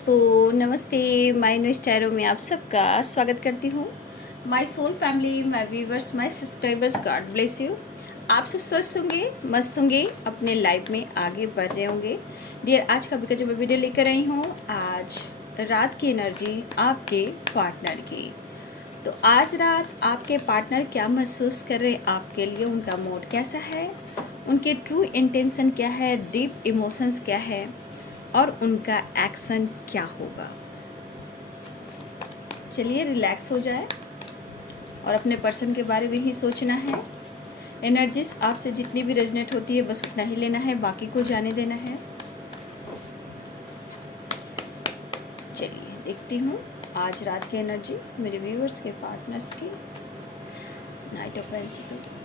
दोस्तों, नमस्ते। My news tarot में आप सबका स्वागत करती हूँ। My soul family, my viewers, my subscribers, God bless you. आप सब स्वस्थ होंगे, मस्त होंगे, अपने लाइफ में आगे बढ़ रहे होंगे। डियर, आज का जो मैं वीडियो लेकर आई हूँ, आज रात की एनर्जी आपके पार्टनर की। तो आज रात आपके पार्टनर क्या महसूस कर रहे हैं आपके लिए, उनका मूड कैसा है, उनके ट्रू इंटेंशन क्या है, डीप इमोशंस क्या है और उनका एक्शन क्या होगा। चलिए रिलैक्स हो जाए और अपने पर्सन के बारे में ही सोचना है। एनर्जीज आपसे जितनी भी रेजनेट होती है बस उतना ही लेना है, बाकी को जाने देना है। चलिए देखती हूँ आज रात की एनर्जी मेरे व्यूअर्स के, पार्टनर्स की। Knight of pentacles,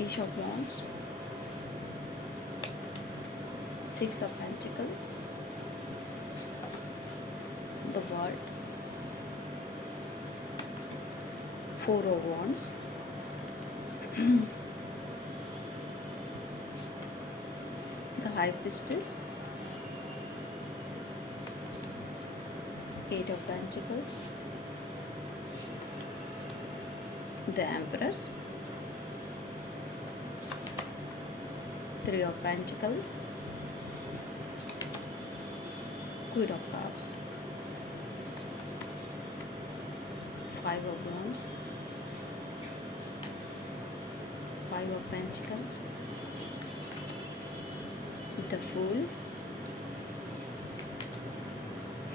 ace of wands, six of pentacles, the world, four of wands, the high priestess, eight of pentacles, the emperor, three of pentacles, queen of cups, five of wands, five of pentacles, the fool,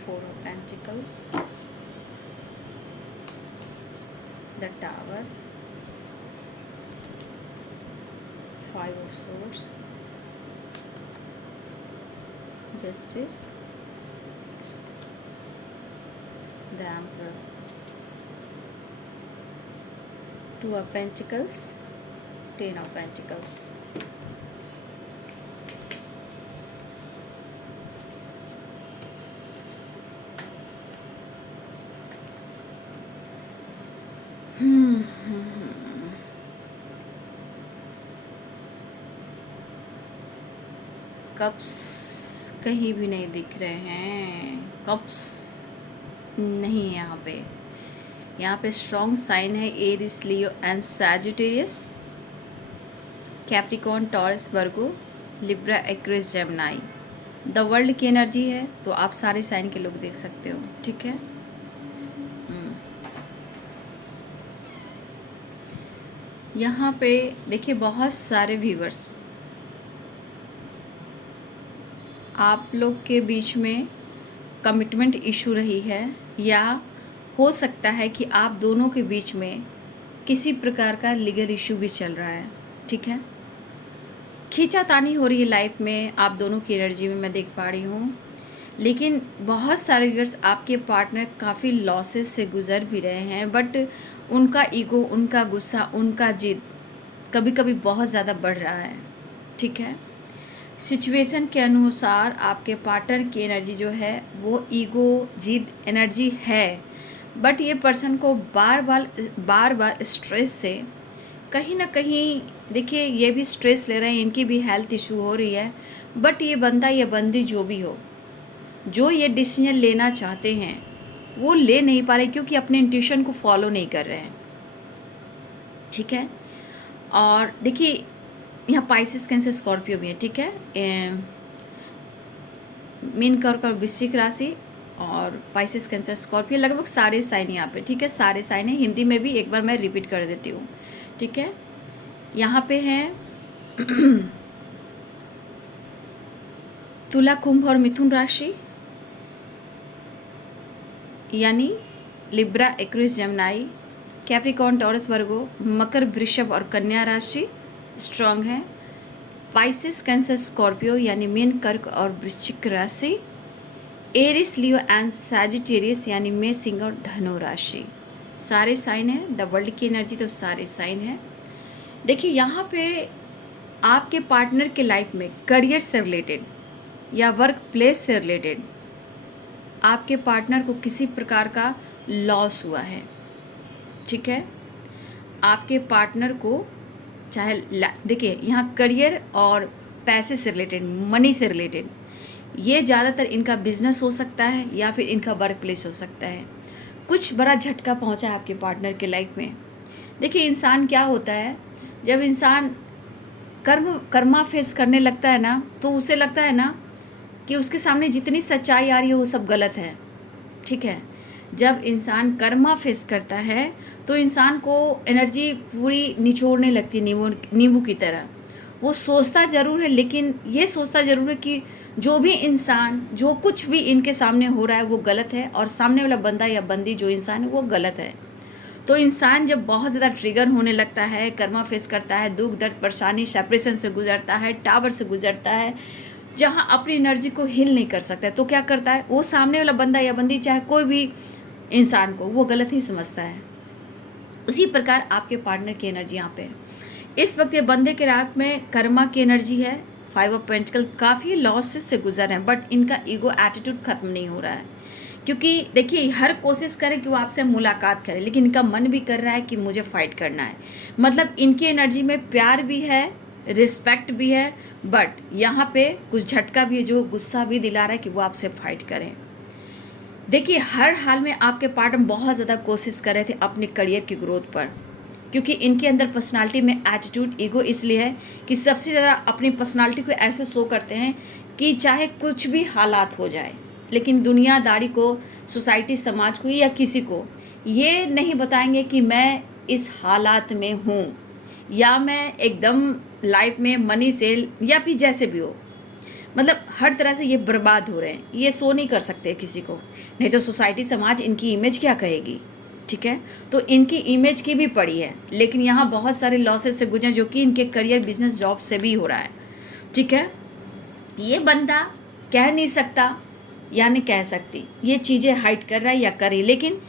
four of pentacles, the tower, five of swords, justice, the emperor, two of pentacles, ten of pentacles. Cups कहीं भी नहीं दिख रहे हैं, cups नहीं है यहाँ पे स्ट्रॉन्ग साइन है Aries, Leo and Sagittarius, Capricorn, Taurus, Virgo, Libra, Aquarius, Gemini. The world की एनर्जी है, तो आप सारे साइन के लोग देख सकते हो, ठीक है। यहाँ पे देखिए बहुत सारे व्यूवर्स, आप लोग के बीच में कमिटमेंट इशू रही है, या हो सकता है कि आप दोनों के बीच में किसी प्रकार का लीगल इशू भी चल रहा है, ठीक है। खींचातानी हो रही है लाइफ में, आप दोनों की एनर्जी में मैं देख पा रही हूँ। लेकिन बहुत सारे व्यूअर्स, आपके पार्टनर काफ़ी लॉसेस से गुज़र भी रहे हैं, बट उनका ईगो, उनका गुस्सा, उनका जिद कभी कभी बहुत ज़्यादा बढ़ रहा है, ठीक है। सिचुएशन के अनुसार आपके पार्टनर की एनर्जी जो है वो ईगो, जिद एनर्जी है, बट ये पर्सन को बार बार स्ट्रेस से कहीं ना कहीं, देखिए ये भी स्ट्रेस ले रहे हैं, इनकी भी हेल्थ इशू हो रही है, बट ये बंदा या बंदी जो भी हो, जो ये डिसीजन लेना चाहते हैं वो ले नहीं पा रहे, क्योंकि अपने इंट्यूशन को फॉलो नहीं कर रहे हैं, ठीक है। और देखिए यहाँ पाइसेस, कैंसर, स्कॉर्पियो भी है, ठीक है। मीन, कर्क और वृश्चिक राशि और पाइसेस, कैंसर, स्कॉर्पियो, लगभग सारे साइन यहाँ पे, ठीक है, सारे साइन है। हिंदी में भी एक बार मैं रिपीट कर देती हूँ, ठीक है। यहाँ पे हैं तुला, कुंभ और मिथुन राशि, यानी Libra, Aquarius, Gemini, Capricorn, Taurus, Virgo, मकर, वृषभ और कन्या राशि स्ट्रांग है। पाइसेस, कैंसर, स्कॉर्पियो यानी मीन, कर्क और वृश्चिक राशि, एरिस, लियो एंड सैजिटेरियस यानी मेष, सिंह और धनु राशि, सारे साइन है। द वर्ल्ड की एनर्जी तो सारे साइन है। देखिए यहाँ पे आपके पार्टनर के लाइफ में करियर से रिलेटेड या वर्क प्लेस से रिलेटेड आपके पार्टनर को किसी प्रकार का लॉस हुआ है, ठीक है। आपके पार्टनर को चाहे, देखिए यहाँ करियर और पैसे से रिलेटेड, मनी से रिलेटेड। ये ज़्यादातर इनका बिजनेस हो सकता है या फिर इनका वर्क प्लेस हो सकता है। कुछ बड़ा झटका पहुंचा है आपके पार्टनर के लाइफ में। देखिए इंसान क्या होता है, जब इंसान कर्मा फेस करने लगता है ना, तो उसे लगता है ना कि उसके सामने जितनी सच्चाई आ रही है वो सब गलत है। ठीक है, जब इंसान कर्मा फेस करता है तो इंसान को एनर्जी पूरी निचोड़ने लगती है, नींबू की तरह। वो सोचता ज़रूर है, लेकिन ये सोचता ज़रूर है कि जो भी इंसान, जो कुछ भी इनके सामने हो रहा है वो गलत है, और सामने वाला बंदा या बंदी जो इंसान है वो गलत है। तो इंसान जब बहुत ज़्यादा ट्रिगर होने लगता है, कर्मा फेस करता है, दुख दर्द परेशानी सेपरेशन से गुजरता है, टावर से गुजरता है, जहाँ अपनी एनर्जी को हिल नहीं कर सकता है, तो क्या करता है, वो सामने वाला बंदा या बंदी चाहे कोई भी इंसान को वो गलत ही समझता है। उसी प्रकार आपके पार्टनर की एनर्जी यहाँ पे इस वक्त ये बंदे के रात में कर्मा की एनर्जी है। 5 ऑफ पेंटिकल, काफ़ी लॉसेस से गुजर रहे हैं, बट इनका ईगो एटीट्यूड खत्म नहीं हो रहा है। क्योंकि देखिए हर कोशिश करें कि वो आपसे मुलाकात करें, लेकिन इनका मन भी कर रहा है कि मुझे फ़ाइट करना है। मतलब इनकी एनर्जी में प्यार भी है, रिस्पेक्ट भी है, बट यहाँ पे कुछ झटका भी है जो गुस्सा भी दिला रहा है कि वो आपसे फ़ाइट करें। देखिए हर हाल में आपके पार्टनर बहुत ज़्यादा कोशिश कर रहे थे अपने करियर की ग्रोथ पर, क्योंकि इनके अंदर पर्सनालिटी में एटीट्यूड, ईगो इसलिए है कि सबसे ज़्यादा अपनी पर्सनालिटी को ऐसे शो करते हैं कि चाहे कुछ भी हालात हो जाए, लेकिन दुनियादारी को, सोसाइटी, समाज को या किसी को ये नहीं बताएंगे कि मैं इस हालात में हूँ, या मैं एकदम लाइफ में मनी से या फिर जैसे भी हो, मतलब हर तरह से ये बर्बाद हो रहे हैं, ये शो नहीं कर सकते किसी को, नहीं तो सोसाइटी, समाज इनकी इमेज क्या कहेगी। ठीक है, तो इनकी इमेज की भी पड़ी है, लेकिन यहाँ बहुत सारे लॉसेस से गुजरे जो कि इनके करियर, बिजनेस, जॉब से भी हो रहा है। ठीक है, ये बंदा कह नहीं सकता या नहीं कह सकती, ये चीज़ें हाइड कर रहा है या करे, लेकिन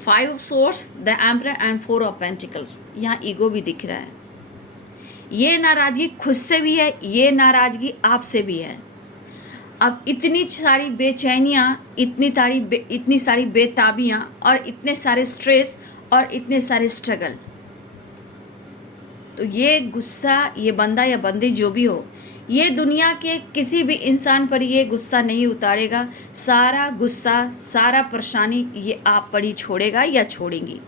5 of source, the emperor and 4 of pentacles, यहाँ ईगो भी दिख रहा है। ये नाराज़गी खुद से भी है, ये नाराज़गी आपसे भी है। अब इतनी सारी बेचैनियाँ, इतनी सारी बेताबियाँ और इतने सारे स्ट्रेस और इतने सारे स्ट्रगल, तो ये गुस्सा, ये बंदा या बंदी जो भी हो, ये दुनिया के किसी भी इंसान पर ये गुस्सा नहीं उतारेगा। सारा गुस्सा, सारा परेशानी ये आप पर ही छोड़ेगा या छोड़ेंगी।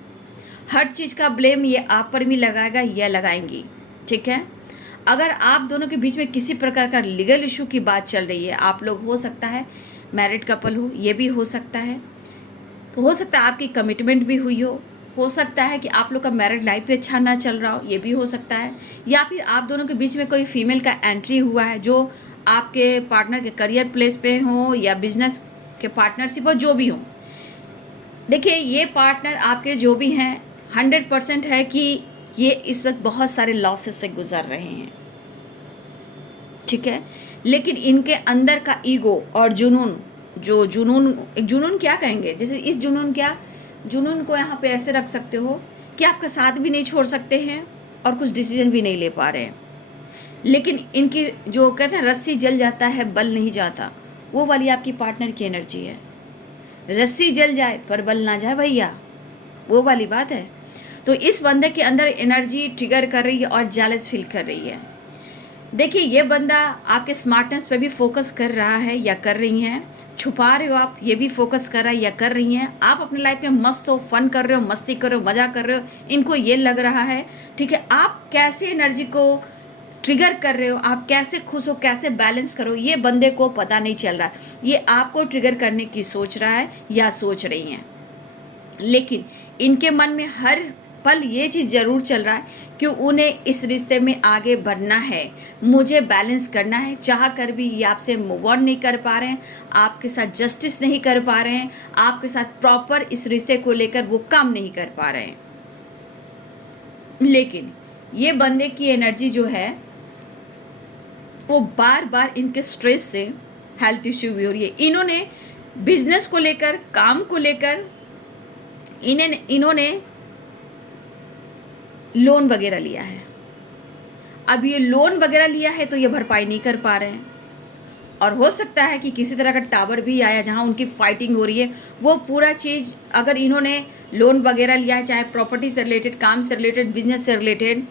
हर चीज़ का ब्लेम ये आप पर भी लगाएगा या लगाएंगी। ठीक है, अगर आप दोनों के बीच में किसी प्रकार का लीगल इशू की बात चल रही है, आप लोग हो सकता है मैरिड कपल हो, ये भी हो सकता है, तो हो सकता है आपकी कमिटमेंट भी हुई हो सकता है कि आप लोग का मैरिड लाइफ भी अच्छा ना चल रहा हो, ये भी हो सकता है, या फिर आप दोनों के बीच में कोई फीमेल का एंट्री हुआ है जो आपके पार्टनर के करियर प्लेस पे हो या बिजनेस के पार्टनरशिप हो, जो भी हो। देखिए ये पार्टनर आपके जो भी हैं 100% है कि ये इस वक्त बहुत सारे लॉसेस से गुजर रहे हैं। ठीक है, लेकिन इनके अंदर का ईगो और जुनून, जो जुनून क्या कहेंगे, जैसे इस जुनून को यहाँ पे ऐसे रख सकते हो कि आपका साथ भी नहीं छोड़ सकते हैं और कुछ डिसीजन भी नहीं ले पा रहे हैं, लेकिन इनकी जो कहते हैं रस्सी जल जाता है बल नहीं जाता, वो वाली आपकी पार्टनर की एनर्जी है। रस्सी जल जाए पर बल ना जाए भैया, वो वाली बात है। तो इस बंदे के अंदर एनर्जी ट्रिगर कर रही है और जेलस फील कर रही है। देखिए ये बंदा आपके स्मार्टनेस पे भी फोकस कर रहा है या कर रही हैं, छुपा रहे हो आप, ये भी फोकस कर रहा है या कर रही हैं। आप अपनी लाइफ में मस्त हो, फन कर रहे हो, मस्ती कर रहे हो, मज़ा कर रहे हो, इनको ये लग रहा है। ठीक है, आप कैसे एनर्जी को ट्रिगर कर रहे हो, आप कैसे खुश हो, कैसे बैलेंस करो, ये बंदे को पता नहीं चल रहा है। ये आपको ट्रिगर करने की सोच रहा है या सोच रही हैं, लेकिन इनके मन में हर पल ये चीज़ ज़रूर चल रहा है कि उन्हें इस रिश्ते में आगे बढ़ना है, मुझे बैलेंस करना है। चाह कर भी ये आपसे मूव ऑन नहीं कर पा रहे हैं, आपके साथ जस्टिस नहीं कर पा रहे हैं, आपके साथ प्रॉपर इस रिश्ते को लेकर वो काम नहीं कर पा रहे हैं। लेकिन ये बंदे की एनर्जी जो है वो बार बार इनके स्ट्रेस से हेल्थ इश्यू भी हो रही है। इन्होंने बिजनेस को लेकर, काम को लेकर इन्होंने लोन वगैरह लिया है। अब ये लोन वगैरह लिया है तो ये भरपाई नहीं कर पा रहे हैं, और हो सकता है कि किसी तरह का टावर भी आया जहां उनकी फाइटिंग हो रही है। वो पूरा चीज़ अगर इन्होंने लोन वगैरह लिया है, चाहे प्रॉपर्टी से रिलेटेड, काम से रिलेटेड, बिजनेस से रिलेटेड,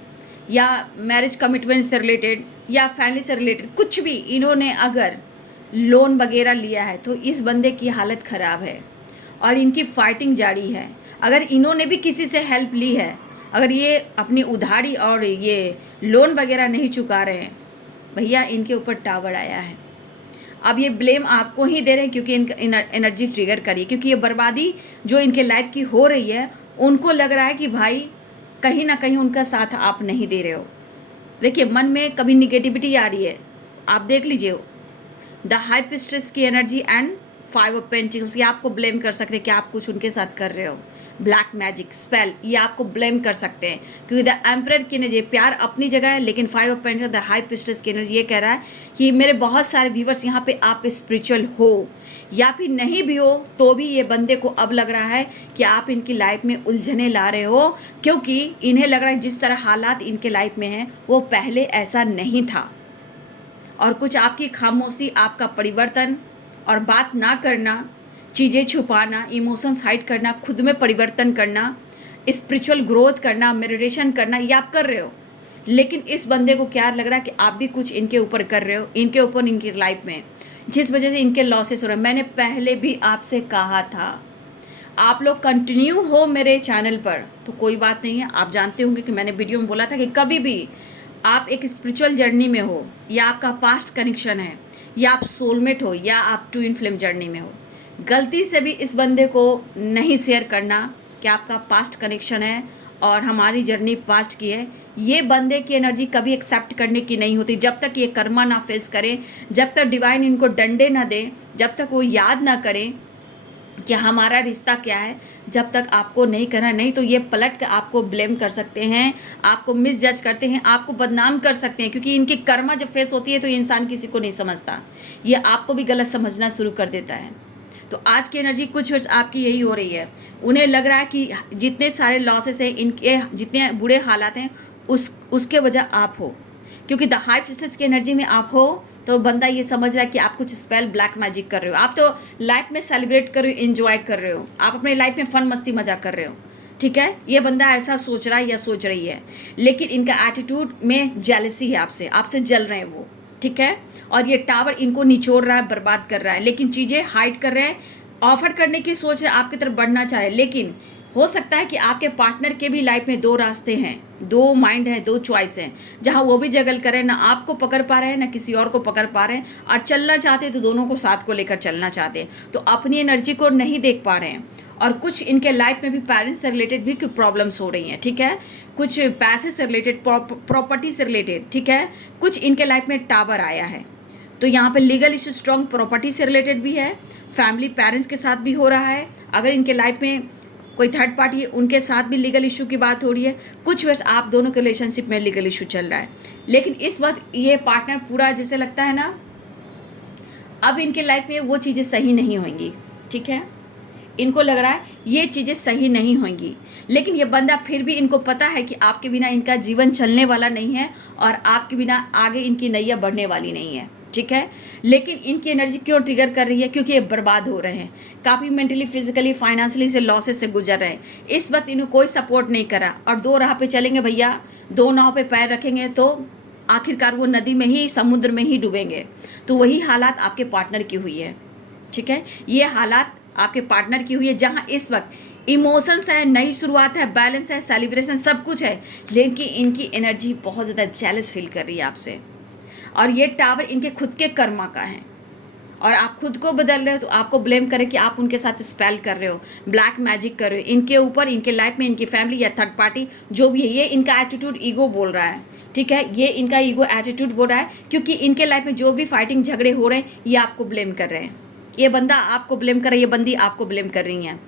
या मैरिज कमिटमेंट से रिलेटेड या फैमिली से रिलेटेड कुछ भी इन्होंने अगर लोन वगैरह लिया है तो इस बंदे की हालत ख़राब है और इनकी फाइटिंग जारी है। अगर इन्होंने भी किसी से हेल्प ली है, अगर ये अपनी उधारी और ये लोन वगैरह नहीं चुका रहे हैं, भैया इनके ऊपर टावर आया है। अब ये ब्लेम आपको ही दे रहे हैं क्योंकि इनका एनर्जी ट्रिगर करिए, क्योंकि ये बर्बादी जो इनके लाइफ की हो रही है उनको लग रहा है कि भाई कहीं ना कहीं उनका साथ आप नहीं दे रहे हो। देखिए मन में कभी निगेटिविटी आ रही है, आप देख लीजिए द हाई प्रिस्टेस की एनर्जी एंड 5 ऑफ पेंटिकल्स, ये आपको ब्लेम कर सकते हैं कि आप कुछ उनके साथ कर रहे हो। ब्लैक मैजिक स्पेल, ये आपको ब्लेम कर सकते हैं क्योंकि द एम्परर की एनर्जी, प्यार अपनी जगह है, लेकिन 5 of pentacles the high priestess की एनर्जी ये कह रहा है कि मेरे बहुत सारे व्यूवर्स यहाँ पे आप स्पिरिचुअल हो या फिर नहीं भी हो तो भी ये बंदे को अब लग रहा है कि आप इनकी लाइफ में उलझने ला रहे हो, क्योंकि इन्हें लग रहा है जिस तरह हालात इनके लाइफ में हैं वो पहले ऐसा नहीं था। और कुछ आपकी खामोशी, आपका परिवर्तन और बात ना करना, चीज़ें छुपाना, इमोशंस हाइड करना, खुद में परिवर्तन करना, स्पिरिचुअल ग्रोथ करना, मेडिटेशन करना, ये आप कर रहे हो। लेकिन इस बंदे को क्या लग रहा है कि आप भी कुछ इनके ऊपर कर रहे हो, इनके ऊपर, इनकी लाइफ में, जिस वजह से इनके लॉसेस हो रहे हैं। मैंने पहले भी आपसे कहा था आप लोग कंटिन्यू हो मेरे चैनल पर तो कोई बात नहीं है। आप जानते होंगे कि मैंने वीडियो में बोला था कि कभी भी आप एक स्पिरिचुअल जर्नी में हो या आपका पास्ट कनेक्शन है या आप सोलमेट हो या आप ट्विन फ्लेम जर्नी में हो, गलती से भी इस बंदे को नहीं शेयर करना कि आपका पास्ट कनेक्शन है और हमारी जर्नी पास्ट की है। ये बंदे की एनर्जी कभी एक्सेप्ट करने की नहीं होती जब तक ये कर्मा ना फेस करें, जब तक डिवाइन इनको डंडे ना दे, जब तक वो याद ना करें कि हमारा रिश्ता क्या है, जब तक आपको नहीं करना। नहीं तो ये पलट कर आपको ब्लेम कर सकते हैं, आपको मिस जज करते हैं, आपको बदनाम कर सकते हैं, क्योंकि इनकी कर्मा जब फेस होती है तो ये इंसान किसी को नहीं समझता, ये आपको भी गलत समझना शुरू कर देता है। तो आज की एनर्जी कुछ वर्ष आपकी यही हो रही है। उन्हें लग रहा है कि जितने सारे लॉसेस हैं, इनके जितने बुरे हालात हैं, उसके वजह आप हो, क्योंकि द हाई प्रिस्टेस की एनर्जी में आप हो तो बंदा ये समझ रहा है कि आप कुछ स्पेल ब्लैक मैजिक कर रहे हो। आप तो लाइफ में सेलिब्रेट कर रहे हो, एंजॉय कर रहे हो, आप अपने लाइफ में फन मस्ती मजाक कर रहे हो, ठीक है। ये बंदा ऐसा सोच रहा है या सोच रही है, लेकिन इनका एटीट्यूड में जेलसी है, आपसे जल रहे हैं वो, ठीक है। और ये टावर इनको निचोड़ रहा है, बर्बाद कर रहा है, लेकिन चीज़ें हाइड कर रहे हैं, ऑफर करने की सोच रहे हैं, आपकी तरफ बढ़ना चाहे। लेकिन हो सकता है कि आपके पार्टनर के भी लाइफ में 2 रास्ते हैं, 2 माइंड है, 2 चॉइस हैं, जहां वो भी जगल करें, ना आपको पकड़ पा रहे हैं ना किसी और को पकड़ पा रहे हैं, और चलना चाहते हैं तो दोनों को साथ को लेकर चलना चाहते हैं, तो अपनी एनर्जी को नहीं देख पा रहे हैं। और कुछ इनके लाइफ में भी पेरेंट्स से रिलेटेड भी कुछ प्रॉब्लम्स हो रही हैं, ठीक है, कुछ पैसे से रिलेटेड, प्रॉपर्टी से रिलेटेड, ठीक है, कुछ इनके लाइफ में टावर आया है। तो यहाँ पे लीगल इशू स्ट्रॉन्ग, प्रॉपर्टी से रिलेटेड भी है, फैमिली पेरेंट्स के साथ भी हो रहा है। अगर इनके लाइफ में कोई थर्ड पार्टी है उनके साथ भी लीगल इशू की बात हो रही है। कुछ वर्ष आप दोनों के रिलेशनशिप में लीगल इशू चल रहा है, लेकिन इस वक्त ये पार्टनर पूरा जैसे लगता है ना, अब इनके लाइफ में वो चीज़ें सही नहीं होंगी, ठीक है। इनको लग रहा है ये चीज़ें सही नहीं होंगी, लेकिन ये बंदा फिर भी, इनको पता है कि आपके बिना इनका जीवन चलने वाला नहीं है और आपके बिना आगे इनकी नैया बढ़ने वाली नहीं है, ठीक है। लेकिन इनकी एनर्जी क्यों ट्रिगर कर रही है? क्योंकि ये बर्बाद हो रहे हैं, काफ़ी मेंटली, फिजिकली, फाइनेंशियली से लॉसेस से गुजर रहे हैं। इस वक्त इन्हें कोई सपोर्ट नहीं करा और 2 राह पे चलेंगे भैया, 2 नाव पे पैर रखेंगे तो आखिरकार वो नदी में ही, समुद्र में ही डूबेंगे। तो वही हालात आपके पार्टनर की हुई है, ठीक है। ये हालात आपके पार्टनर की हुई है, जहाँ इस वक्त इमोशंस है, नई शुरुआत है, बैलेंस है, सेलिब्रेशन, सब कुछ है, लेकिन इनकी एनर्जी बहुत ज़्यादा जेलस फील कर रही है आपसे। और ये टावर इनके खुद के कर्मा का है और आप खुद को बदल रहे हो तो आपको ब्लेम करें कि आप उनके साथ स्पेल कर रहे हो, ब्लैक मैजिक कर रहे हो इनके ऊपर, इनके लाइफ में, इनकी फैमिली या थर्ड पार्टी जो भी है। ये इनका एटीट्यूड, ईगो बोल रहा है, ठीक है, ये इनका ईगो एटीट्यूड बोल रहा है, क्योंकि इनके लाइफ में जो भी फाइटिंग, झगड़े हो रहे हैं, ये आपको ब्लेम कर रहे हैं। ये बंदा आपको ब्लेम कर रहा है, ये बंदी आपको ब्लेम कर रही हैं,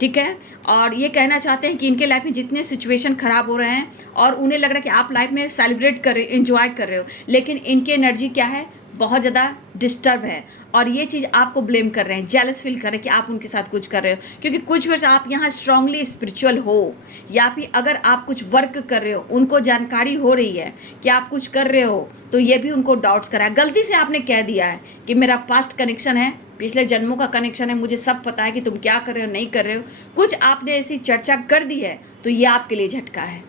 ठीक है। और ये कहना चाहते हैं कि इनके लाइफ में जितने सिचुएशन ख़राब हो रहे हैं और उन्हें लग रहा है कि आप लाइफ में सेलिब्रेट कर रहे हो, एंजॉय कर रहे हो, लेकिन इनकी एनर्जी क्या है, बहुत ज़्यादा डिस्टर्ब है और ये चीज़ आपको ब्लेम कर रहे हैं, जेलस फील कर रहे हैं कि आप उनके साथ कुछ कर रहे हो। क्योंकि कुछ वर्ष आप यहाँ स्ट्रांगली स्पिरिचुअल हो या फिर अगर आप कुछ वर्क कर रहे हो, उनको जानकारी हो रही है कि आप कुछ कर रहे हो, तो ये भी उनको डाउट्स करा है। गलती से आपने कह दिया है कि मेरा पास्ट कनेक्शन है, पिछले जन्मों का कनेक्शन है, मुझे सब पता है कि तुम क्या कर रहे हो, नहीं कर रहे हो, कुछ आपने ऐसी चर्चा कर दी है, तो ये आपके लिए झटका है।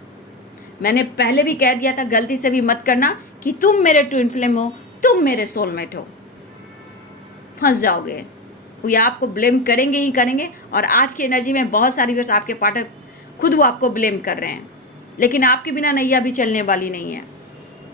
मैंने पहले भी कह दिया था, गलती से भी मत करना कि तुम मेरे ट्विन फ्लेम हो, तुम मेरे सोलमेट हो, फंस जाओगे। वो या आपको ब्लेम करेंगे ही करेंगे। और आज की एनर्जी में बहुत सारी वर्ष आपके पार्टनर खुद वो आपको ब्लेम कर रहे हैं, लेकिन आपके बिना नैया भी चलने वाली नहीं है,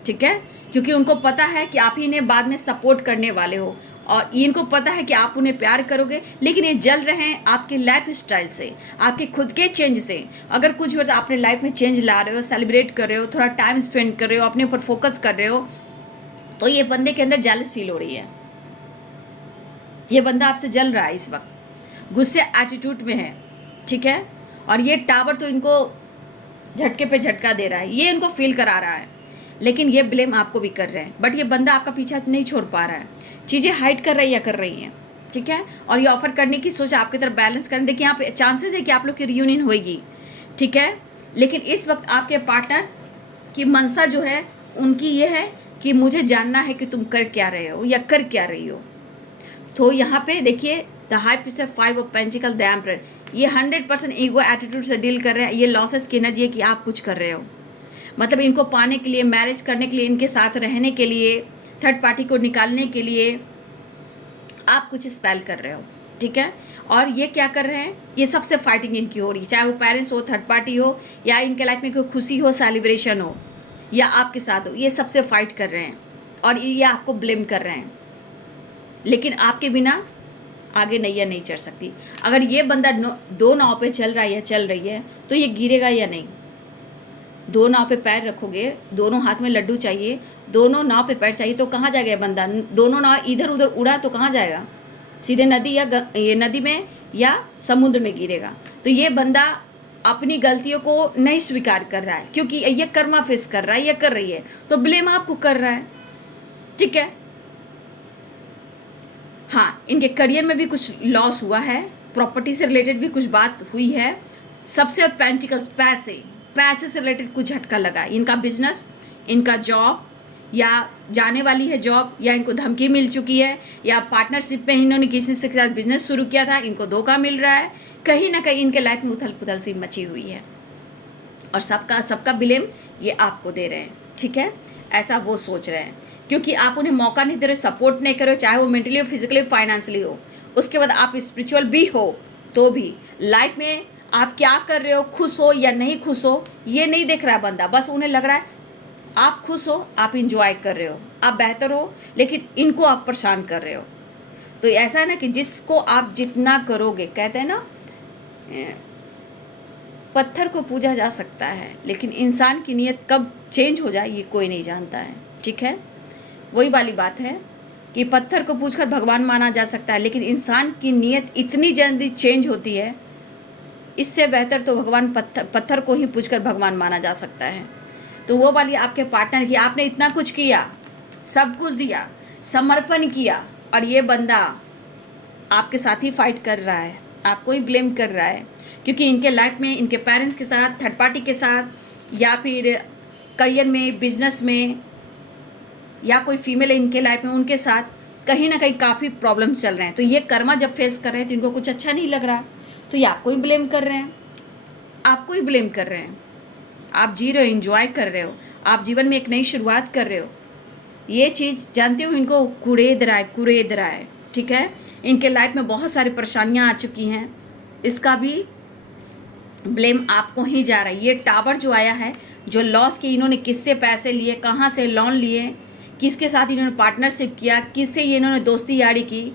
ठीक है, क्योंकि उनको पता है कि आप ही इन्हें बाद में सपोर्ट करने वाले हो, और इनको पता है कि आप उन्हें प्यार करोगे, लेकिन ये जल रहे हैं आपके लाइफ स्टाइल से, आपके खुद के चेंज से। अगर कुछ वर्ष आपने लाइफ में चेंज ला रहे हो, सेलिब्रेट कर रहे हो, थोड़ा टाइम स्पेंड कर रहे हो, अपने ऊपर फोकस कर रहे हो, तो ये बंदे के अंदर जेलस फील हो रही है। ये बंदा आपसे जल रहा है इस वक्त, गुस्से एटीट्यूड में है, ठीक है, और ये टावर तो इनको झटके पे झटका दे रहा है, ये इनको फील करा रहा है, लेकिन ये ब्लेम आपको भी कर रहे हैं। बट ये बंदा आपका पीछा नहीं छोड़ पा रहा है, चीज़ें हाइड कर रही हैं, ठीक है, और ये ऑफर करने की सोच आपकी तरफ बैलेंस करने। देखिए यहाँ पे चांसेस है कि आप लोग की रियूनियन होगी, ठीक है, लेकिन इस वक्त आपके पार्टनर की मंशा जो है उनकी ये है कि मुझे जानना है कि तुम कर क्या रहे हो या कर क्या रही हो। तो यहाँ पे देखिए the high priestess, 5 of pentacle, the emperor, ये 100% ईगो एटीट्यूड से डील कर रहे हैं। ये लॉसेस की एनर्जी है कि आप कुछ कर रहे हो, मतलब इनको पाने के लिए, मैरिज करने के लिए, इनके साथ रहने के लिए, थर्ड पार्टी को निकालने के लिए आप कुछ स्पेल कर रहे हो, ठीक है। और ये क्या कर रहे हैं, ये सबसे फाइटिंग इनकी हो रही है, चाहे वो पेरेंट्स हो, थर्ड पार्टी हो, या इनके लाइफ में कोई खुशी हो, सेलिब्रेशन हो, या आपके साथ हो, ये सबसे फाइट कर रहे हैं और ये आपको ब्लेम कर रहे हैं। लेकिन आपके बिना आगे नैया नहीं चढ़ सकती। अगर ये बंदा दो नाव पे चल रहा है या चल रही है तो ये गिरेगा या नहीं। दो नाव पे पैर रखोगे, दोनों हाथ में लड्डू चाहिए, दोनों नाव पे पैर चाहिए, तो कहाँ जाएगा ये बंदा। दोनों नाव इधर उधर उड़ा तो कहाँ जाएगा, सीधे नदी या ये नदी में या समुद्र में गिरेगा। तो ये बंदा अपनी गलतियों को नहीं स्वीकार कर रहा है, क्योंकि ये कर्मा फेस कर रहा है, ये कर रही है, तो ब्लेम आपको कर रहा है, ठीक है। हाँ, इनके करियर में भी कुछ लॉस हुआ है, प्रॉपर्टी से रिलेटेड भी कुछ बात हुई है, सबसे और पेंटिकल्स, पैसे से रिलेटेड कुछ झटका लगा। इनका बिजनेस, इनका जॉब, या जाने वाली है जॉब, या इनको धमकी मिल चुकी है, या पार्टनरशिप में इन्होंने किसी से के साथ बिजनेस शुरू किया था, इनको धोखा मिल रहा है, कहीं ना कहीं इनके लाइफ में उथल पुथल सी मची हुई है, और सबका ब्लेम ये आपको दे रहे हैं, ठीक है। ऐसा वो सोच रहे हैं, क्योंकि आप उन्हें मौका नहीं दे रहे हो, सपोर्ट नहीं करो, चाहे वो मेंटली हो, फिजिकली, फाइनेंशियली हो। उसके बाद आप स्पिरिचुअल भी हो तो भी लाइफ में आप क्या कर रहे हो, खुश हो या नहीं खुश हो, ये नहीं देख रहा है बंदा। बस उन्हें लग रहा है आप खुश हो, आप इंजॉय कर रहे हो, आप बेहतर हो, लेकिन इनको आप परेशान कर रहे हो। तो ऐसा है ना कि जिसको आप जितना करोगे, कहते हैं ना पत्थर को पूजा जा सकता है, लेकिन इंसान की नीयत कब चेंज हो जाए ये कोई नहीं जानता है, ठीक है। वही वाली बात है कि पत्थर को पूजकर भगवान माना जा सकता है, लेकिन इंसान की नीयत इतनी जल्दी चेंज होती है, इससे बेहतर तो भगवान पत्थर को ही पूजकर भगवान माना जा सकता है। तो वो वाली आपके पार्टनर की, आपने इतना कुछ किया, सब कुछ दिया, समर्पण किया, और ये बंदा आपके साथ ही फाइट कर रहा है, आपको ही ब्लेम कर रहा है, क्योंकि इनके लाइफ में इनके पेरेंट्स के साथ, थर्ड पार्टी के साथ, या फिर करियर में, बिजनेस में, या कोई फीमेल है इनके लाइफ में, उनके साथ कहीं ना कहीं काफ़ी प्रॉब्लम चल रहे हैं। तो ये कर्मा जब फेस कर रहे हैं तो इनको कुछ अच्छा नहीं लग रहा, तो ये आपको ही ब्लेम कर रहे हैं, आपको ही ब्लेम कर रहे हैं। आप जी रहे हो, एंजॉय कर रहे हो, आप जीवन में एक नई शुरुआत कर रहे हो, ये चीज़ जानते हो इनको कुरेद रहा है, ठीक है। इनके लाइफ में बहुत सारी परेशानियां आ चुकी हैं, इसका भी ब्लेम आपको ही जा रहा है। ये टावर जो आया है, जो लॉस के, इन्होंने किससे पैसे लिए, कहाँ से लोन लिए, किसके साथ इन्होंने पार्टनरशिप किया, किससे ये इन्होंने दोस्ती यारी की,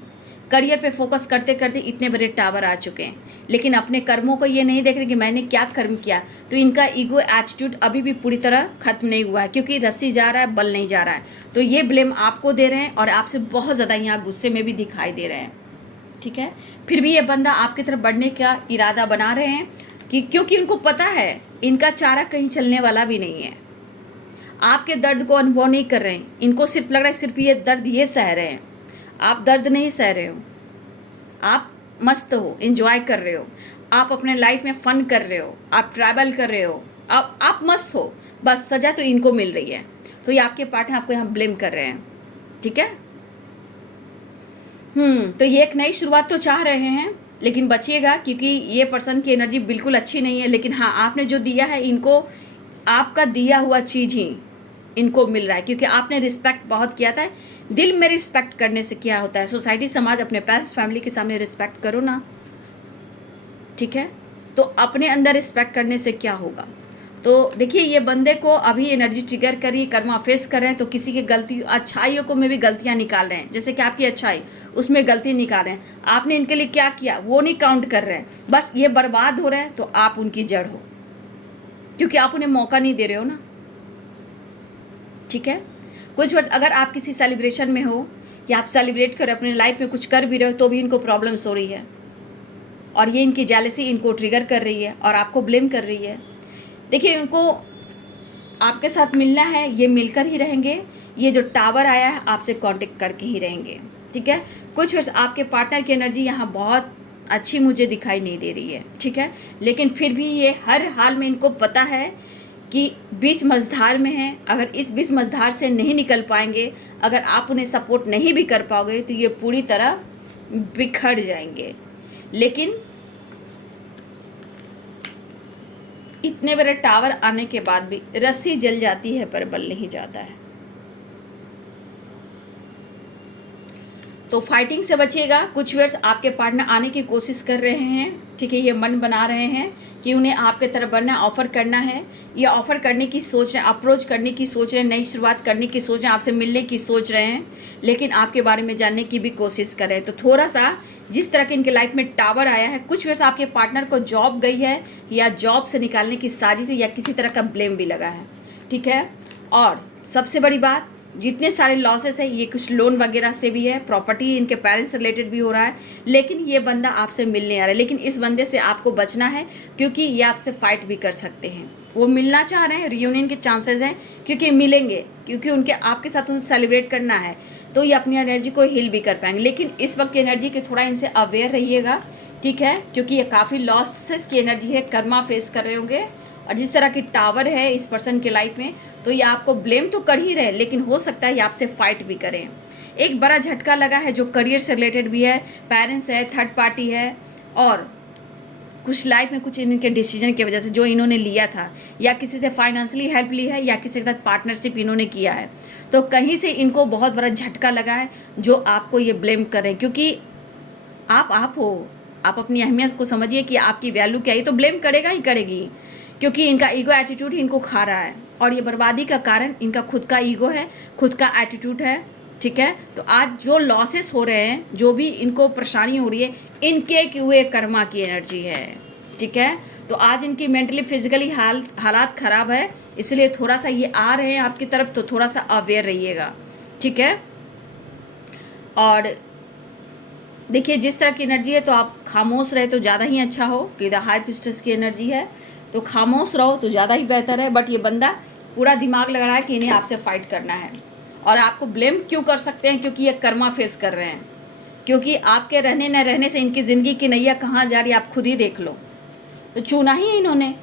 करियर पे फोकस करते करते इतने बड़े टावर आ चुके हैं, लेकिन अपने कर्मों को ये नहीं देख रहे कि मैंने क्या कर्म किया। तो इनका ईगो एटीट्यूड अभी भी पूरी तरह खत्म नहीं हुआ है, क्योंकि रस्सी जा रहा है, बल नहीं जा रहा है। तो ये ब्लेम आपको दे रहे हैं, और आपसे बहुत ज़्यादा यहाँ गुस्से में भी दिखाई दे रहे हैं, ठीक है। फिर भी ये बंदा आपकी तरफ बढ़ने का इरादा बना रहे हैं, कि क्योंकि उनको पता है इनका चारा कहीं चलने वाला भी नहीं है। आपके दर्द को अनुभव नहीं कर रहे हैं, इनको सिर्फ लग रहा है सिर्फ ये दर्द ये सह रहे हैं, आप दर्द नहीं सह रहे हो, आप मस्त हो, एंजॉय कर रहे हो, आप अपने लाइफ में फन कर रहे हो, आप ट्रैवल कर रहे हो, आप मस्त हो, बस सजा तो इनको मिल रही है। तो ये आपके पार्टनर आपको यहाँ ब्लेम कर रहे हैं, ठीक है। तो ये एक नई शुरुआत तो चाह रहे हैं, लेकिन बचिएगा, क्योंकि ये पर्सन की एनर्जी बिल्कुल अच्छी नहीं है। लेकिन हाँ, आपने जो दिया है इनको, आपका दिया हुआ चीज़ ही इनको मिल रहा है, क्योंकि आपने रिस्पेक्ट बहुत किया था। दिल में रिस्पेक्ट करने से क्या होता है, सोसाइटी समाज अपने पेरेंट्स फैमिली के सामने रिस्पेक्ट करो ना, ठीक है। तो अपने अंदर रिस्पेक्ट करने से क्या होगा। तो देखिए ये बंदे को अभी एनर्जी ट्रिगर करी, कर्मा फेस कर रहे हैं, तो किसी की गलती अच्छाइयों को में भी गलतियां निकाल रहे हैं, जैसे कि आपकी अच्छाई उसमें गलती निकाल रहे हैं। आपने इनके लिए क्या किया वो नहीं काउंट कर रहे हैं, बस ये बर्बाद हो रहे हैं तो आप उनकी जड़ हो, क्योंकि आप उन्हें मौका नहीं दे रहे हो ना, ठीक है। कुछ वर्ष अगर आप किसी सेलिब्रेशन में हो या आप सेलिब्रेट कर अपने लाइफ में कुछ कर भी रहे हो तो भी इनको प्रॉब्लम्स हो रही है, और ये इनकी जेलसी इनको ट्रिगर कर रही है और आपको ब्लेम कर रही है। देखिए इनको आपके साथ मिलना है, ये मिलकर ही रहेंगे, ये जो टावर आया है आपसे कांटेक्ट करके ही रहेंगे, ठीक है। कुछ वर्ष आपके पार्टनर की एनर्जी यहाँ बहुत अच्छी मुझे दिखाई नहीं दे रही है, ठीक है, लेकिन फिर भी ये हर हाल में इनको पता है कि बीच मझधार में है। अगर इस बीच मझधार से नहीं निकल पाएंगे, अगर आप उन्हें सपोर्ट नहीं भी कर पाओगे तो ये पूरी तरह बिखर जाएंगे। लेकिन इतने बड़े टावर आने के बाद भी रस्सी जल जाती है पर बल नहीं जाता है। तो फाइटिंग से बचिएगा। कुछ व्यूअर्स आपके पार्टनर आने की कोशिश कर रहे हैं, ठीक है, ये मन बना रहे हैं कि उन्हें आपके तरफ बढ़ना, ऑफर करना है, ये ऑफर करने की सोच रहे हैं, अप्रोच करने की सोच रहे हैं, नई शुरुआत करने की सोच रहे हैं, आपसे मिलने की सोच रहे हैं, लेकिन आपके बारे में जानने की भी कोशिश कर रहे हैं। तो थोड़ा सा जिस तरह के इनके लाइफ में टावर आया है, कुछ व्यूअर्स आपके पार्टनर को जॉब गई है या जॉब से निकालने की साजिश है या किसी तरह का ब्लेम भी लगा है, ठीक है। और सबसे बड़ी बात, जितने सारे लॉसेस है ये कुछ लोन वगैरह से भी है, प्रॉपर्टी इनके पेरेंट्स से रिलेटेड भी हो रहा है, लेकिन ये बंदा आपसे मिलने आ रहा है। लेकिन इस बंदे से आपको बचना है, क्योंकि ये आपसे फाइट भी कर सकते हैं। वो मिलना चाह रहे हैं, रियूनियन के चांसेस हैं, क्योंकि मिलेंगे, क्योंकि उनके आपके साथ उन्हें सेलिब्रेट करना है, तो ये अपनी एनर्जी को हील भी कर पाएंगे। लेकिन इस वक्त की एनर्जी के थोड़ा इनसे अवेयर रहिएगा, ठीक है, क्योंकि ये काफ़ी लॉसेस की एनर्जी है, कर्मा फेस कर रहे होंगे। और जिस तरह की टावर है इस पर्सन के लाइफ में, तो ये आपको ब्लेम तो कर ही रहे, लेकिन हो सकता है ये आपसे फाइट भी करें। एक बड़ा झटका लगा है जो करियर से रिलेटेड भी है, पेरेंट्स है, थर्ड पार्टी है, और कुछ लाइफ में कुछ इनके डिसीजन की वजह से जो इन्होंने लिया था, या किसी से फाइनेंशियली हेल्प ली है, या किसी के साथ पार्टनरशिप इन्होंने किया है, तो कहीं से इनको बहुत बड़ा झटका लगा है जो आपको ये ब्लेम करें। क्योंकि आप हो, आप अपनी अहमियत को समझिए कि आपकी वैल्यू क्या है, तो ब्लेम करेगा ही करेगी, क्योंकि इनका ईगो एटीट्यूड ही इनको खा रहा है, और ये बर्बादी का कारण इनका खुद का ईगो है, खुद का एटीट्यूड है, ठीक है। तो आज जो लॉसेस हो रहे हैं, जो भी इनको परेशानी हो रही है, इनके हुए कर्मा की एनर्जी है, ठीक है। तो आज इनकी मेंटली फिजिकली हालात ख़राब है, इसलिए थोड़ा सा ये आ रहे हैं आपकी तरफ, तो थोड़ा सा अवेयर रहिएगा, ठीक है। और देखिए जिस तरह की एनर्जी है, तो आप खामोश रहे तो ज़्यादा ही अच्छा हो, कि हाई पिस्टस की एनर्जी है, तो खामोश रहो तो ज़्यादा ही बेहतर है। बट ये बंदा पूरा दिमाग लगा रहा है कि इन्हें आपसे फाइट करना है, और आपको ब्लेम क्यों कर सकते हैं, क्योंकि ये कर्मा फेस कर रहे हैं, क्योंकि आपके रहने न रहने से इनकी ज़िंदगी की नैया कहाँ जा रही है आप खुद ही देख लो। तो चुना ही इन्होंने।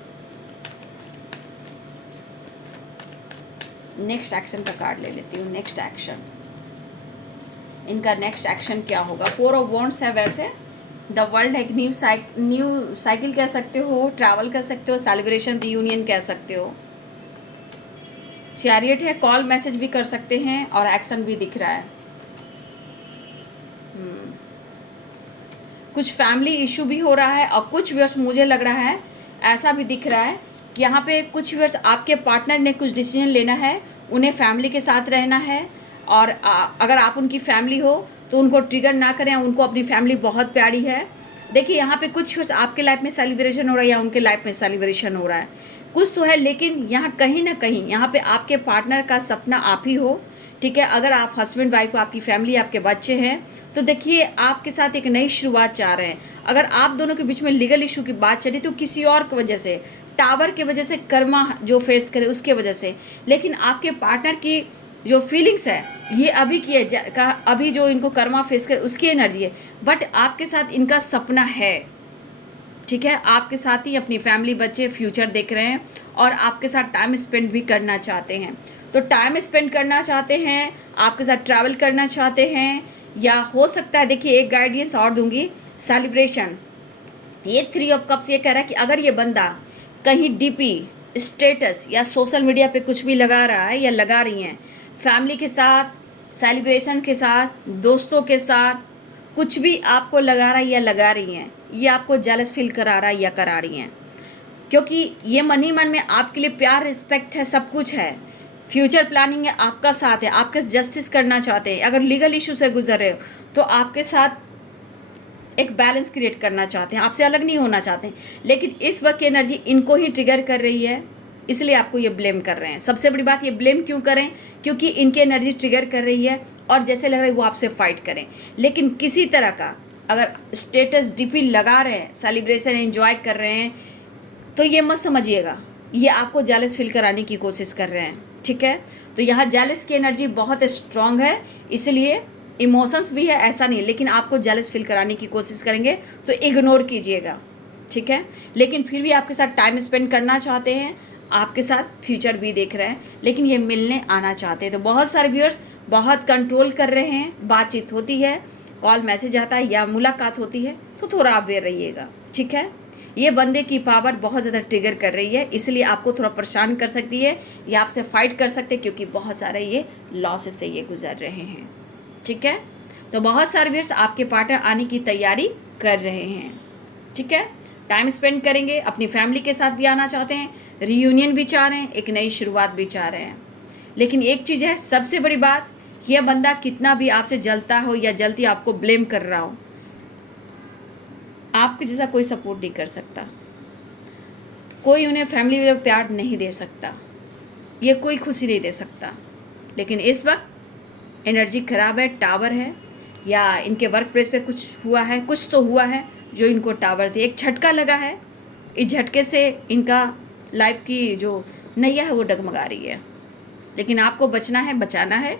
नेक्स्ट एक्शन का कार्ड ले लेती हूँ। नेक्स्ट एक्शन, इनका नेक्स्ट एक्शन क्या होगा। 4 ऑफ वॉन्ड्स है, वैसे द वर्ल्ड है, न्यू साइकिल कह सकते हो, ट्रैवल कह सकते हो, सेलिब्रेशन, रियूनियन कह सकते हो। चैरियट है, कॉल मैसेज भी कर सकते हैं, और एक्शन भी दिख रहा है। कुछ फैमिली इशू भी हो रहा है, और कुछ व्यूअर्स मुझे लग रहा है, ऐसा भी दिख रहा है कि यहाँ पे कुछ व्यूअर्स आपके पार्टनर ने कुछ डिसीजन लेना है, उन्हें फैमिली के साथ रहना है, और अगर आप उनकी फैमिली हो तो उनको ट्रिगर ना करें, उनको अपनी फैमिली बहुत प्यारी है। देखिए यहाँ पे कुछ व्यूअर्स आपके लाइफ में सेलिब्रेशन हो रहा है, या उनके लाइफ में सेलिब्रेशन हो रहा है, कुछ तो है, लेकिन यहाँ कहीं ना कहीं यहाँ पे आपके पार्टनर का सपना आप ही हो, ठीक है। अगर आप हस्बैंड वाइफ हो, आपकी फैमिली, आपके बच्चे हैं, तो देखिए आपके साथ एक नई शुरुआत चाह रहे हैं। अगर आप दोनों के बीच में लीगल इशू की बात चली, तो किसी और की वजह से, टावर की वजह से, कर्मा जो फेस करे उसके वजह से, लेकिन आपके पार्टनर की जो फीलिंग्स है, ये अभी की है, अभी जो इनको कर्मा फेस करे उसकी एनर्जी है, बट आपके साथ इनका सपना है, ठीक है। आपके साथ ही अपनी फैमिली, बच्चे, फ्यूचर देख रहे हैं, और आपके साथ टाइम स्पेंड भी करना चाहते हैं। तो टाइम स्पेंड करना चाहते हैं, आपके साथ ट्रैवल करना चाहते हैं, या हो सकता है, देखिए एक गाइडेंस और दूंगी, सेलिब्रेशन। ये 3 ऑफ कप्स ये कह रहा है कि अगर ये बंदा कहीं डीपी स्टेटस या सोशल मीडिया पे कुछ भी लगा रहा है या लगा रही हैं, फैमिली के साथ, सेलिब्रेशन के साथ, दोस्तों के साथ, कुछ भी आपको लगा रहा है या लगा रही हैं, ये आपको जेलस फील करा रहा है या करा रही हैं, क्योंकि ये मन ही मन में आपके लिए प्यार, रिस्पेक्ट है, सब कुछ है, फ्यूचर प्लानिंग है, आपका साथ है, आपके जस्टिस करना चाहते हैं। अगर लीगल इशू से गुजर रहे हो तो आपके साथ एक बैलेंस क्रिएट करना चाहते हैं, आपसे अलग नहीं होना चाहते हैं, लेकिन इस वक्त की एनर्जी इनको ही ट्रिगर कर रही है, इसलिए आपको ये ब्लेम कर रहे हैं। सबसे बड़ी बात, ये ब्लेम क्यों करें? क्योंकि इनकी एनर्जी ट्रिगर कर रही है और जैसे लग रहा है वो आपसे फाइट करें। लेकिन किसी तरह का अगर स्टेटस डीपी लगा रहे हैं, सेलिब्रेशन एंजॉय कर रहे हैं, तो ये मत समझिएगा ये आपको जेलस फील कराने की कोशिश कर रहे हैं, ठीक है। तो यहाँ जेलस की एनर्जी बहुत स्ट्रांग है, इसलिए इमोशंस भी है, ऐसा नहीं, लेकिन आपको जेलस फील कराने की कोशिश करेंगे तो इग्नोर कीजिएगा, ठीक है। लेकिन फिर भी आपके साथ टाइम स्पेंड करना चाहते हैं, आपके साथ फ्यूचर भी देख रहे हैं, लेकिन ये मिलने आना चाहते हैं। तो बहुत सारे व्यूअर्स बहुत कंट्रोल कर रहे हैं, बातचीत होती है, कॉल मैसेज आता है या मुलाकात होती है, तो थोड़ा अवेयर रहिएगा, ठीक है। ये बंदे की पावर बहुत ज़्यादा ट्रिगर कर रही है, इसलिए आपको थोड़ा परेशान कर सकती है या आपसे फाइट कर सकते हैं, क्योंकि बहुत सारे ये लॉसेस से ये गुजर रहे हैं, ठीक है। तो बहुत सारे व्यूअर्स आपके पार्टनर आने की तैयारी कर रहे हैं, ठीक है। टाइम स्पेंड करेंगे, अपनी फैमिली के साथ भी आना चाहते हैं, रियूनियन भी चाह रहे हैं, एक नई शुरुआत भी चाह रहे हैं। लेकिन एक चीज़ है, सबसे बड़ी बात, यह बंदा कितना भी आपसे जलता हो या जलती आपको ब्लेम कर रहा हो, आपके जैसा कोई सपोर्ट नहीं कर सकता, कोई उन्हें फैमिली में प्यार नहीं दे सकता, ये कोई खुशी नहीं दे सकता। लेकिन इस वक्त एनर्जी खराब है, टावर है, या इनके वर्क प्लेस पे कुछ हुआ है, कुछ तो हुआ है जो इनको टावर दे, एक झटका लगा है, इस झटके से इनका लाइफ की जो नैया है वो डगमगा रही है। लेकिन आपको बचना है, बचाना है,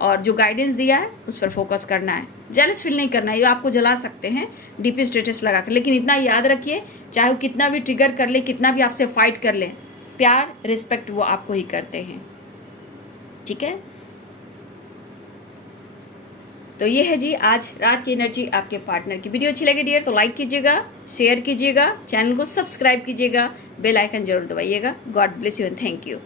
और जो गाइडेंस दिया है उस पर फोकस करना है, जेलस फील नहीं करना है। ये आपको जला सकते हैं डीपी स्टेटस लगाकर, लेकिन इतना याद रखिए, चाहे वो कितना भी ट्रिगर कर ले, कितना भी आपसे फाइट कर ले, प्यार रिस्पेक्ट वो आपको ही करते हैं, ठीक है। तो ये है जी आज रात की एनर्जी आपके पार्टनर की। वीडियो अच्छी लगी डियर तो लाइक कीजिएगा, शेयर कीजिएगा, चैनल को सब्सक्राइब कीजिएगा, बेल आइकन जरूर दबाइएगा। God bless you and thank you.